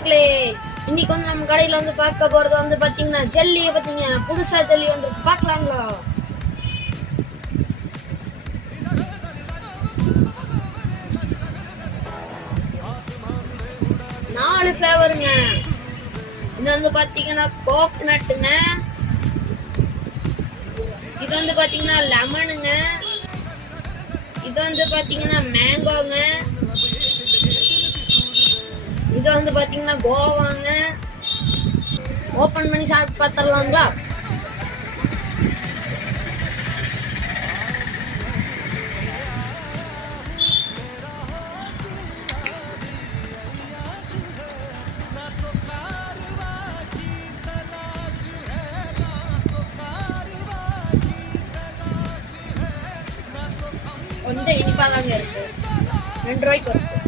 மக்களே, இன்னைக்கு வந்து நம்ம கடையில வந்து பார்க்க போறது வந்து பாத்தீங்கன்னா ஜெல்லியை பாத்தீங்க. புதுசா ஜெல்லி வந்து பாக்கலாங்களா? 4 ஃபிளேவருங்க. இது வந்து பாத்தீங்கன்னா கோகனட்டுங்க, இது வந்து பாத்தீங்கன்னா லெமனுங்க, இது வந்து பாத்தீங்கன்னா மேங்கோங்க, இது வந்து பாத்தீங்கன்னா கோவாங்க. ஓபன் பண்ணி சாப்பிட்டு பார்த்தரலாங்களா? கொஞ்சம் இனிப்பாதாங்க இருக்கு. 2 ரூபாய்க்கு வரும்.